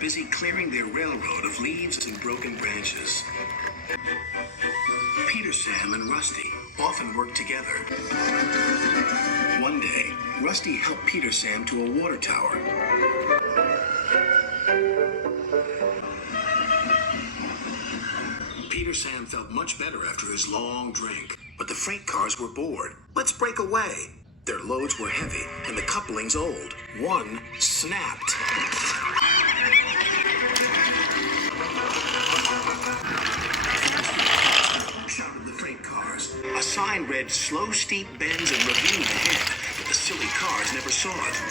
busy clearing their railroad of leaves and broken branches. Peter, Sam, and Rusty often worked together. One day, Rusty helped Peter Sam to a water tower. Peter Sam felt much better after his long drink, but the freight cars were bored. Let's break away. Their loads were heavy and the couplings old. One snapped. Shouted the freight cars. A sign read slow steep bends and ravine ahead, but the silly cars never saw it.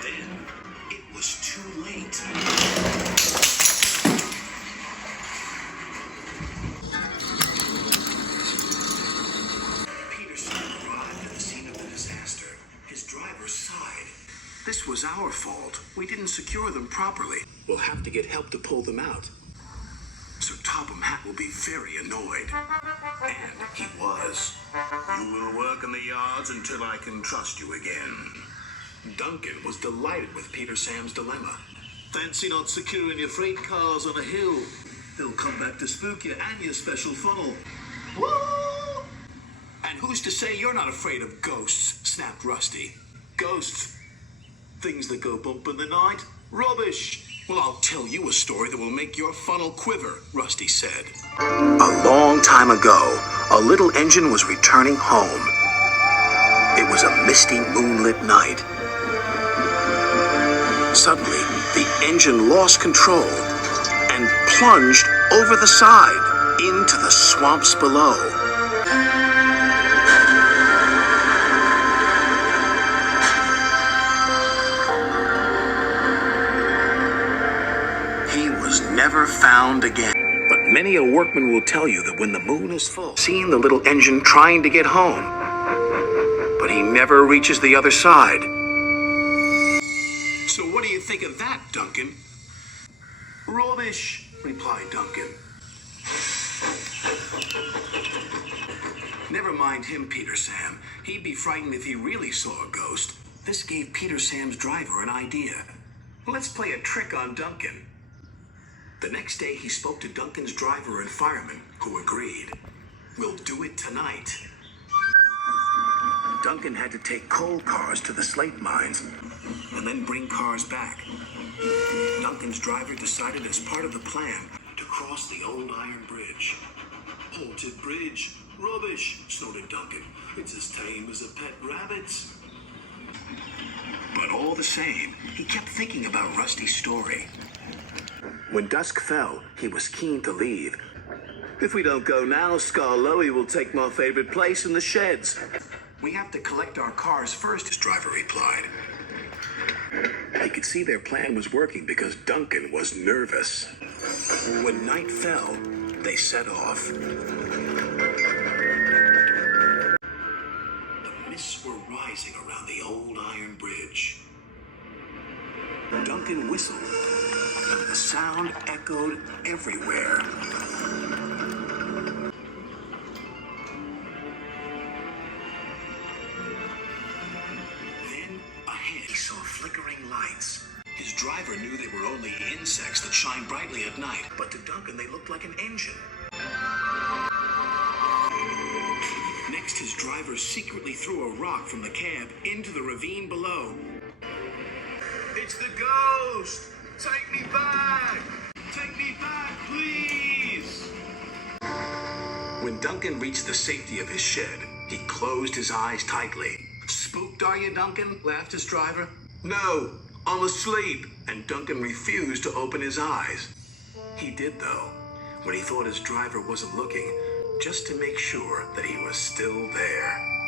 Then it was too late. This was our fault. We didn't secure them properly. We'll have to get help to pull them out. So Topham Hatt will be very annoyed. And he was. You will work in the yards until I can trust you again. Duncan was delighted with Peter Sam's dilemma. Fancy not securing your freight cars on a hill. They'll come back to spook you and your special funnel. Woo! And who's to say you're not afraid of ghosts? Snapped Rusty. Ghosts? Things that go bump in the night? Rubbish! Well, I'll tell you a story that will make your funnel quiver, Rusty said. A long time ago, a little engine was returning home. It was a misty, moonlit night. Suddenly, the engine lost control and plunged over the side into the swamps below. Never found again. But many a workman will tell you that when the moon is full, seeing the little engine trying to get home, but he never reaches the other side. So what do you think of that, Duncan? Rubbish, replied Duncan. Never mind him, Peter Sam. He'd be frightened if he really saw a ghost. This gave Peter Sam's driver an idea. Let's play a trick on Duncan. The next day, he spoke to Duncan's driver and fireman, who agreed. We'll do it tonight. Duncan had to take coal cars to the slate mines and then bring cars back. Duncan's driver decided as part of the plan to cross the old iron bridge. Haunted bridge. Rubbish, snorted Duncan. It's as tame as a pet rabbit. But all the same, he kept thinking about Rusty's story. When dusk fell, he was keen to leave. If we don't go now, Scarloey will take my favorite place in the sheds. We have to collect our cars first, his driver replied. He could see their plan was working because Duncan was nervous. When night fell, they set off. The mists were rising around the old iron bridge. Duncan whistled, and the sound echoed everywhere. Then, ahead, he saw flickering lights. His driver knew they were only insects that shine brightly at night, but to Duncan they looked like an engine. Next, his driver secretly threw a rock from the cab into the ravine below. It's the ghost! Take me back! Take me back, please! When Duncan reached the safety of his shed, he closed his eyes tightly. Spooked, are you, Duncan? Laughed his driver. No, I'm asleep. And Duncan refused to open his eyes. He did, though, when he thought his driver wasn't looking, just to make sure that he was still there.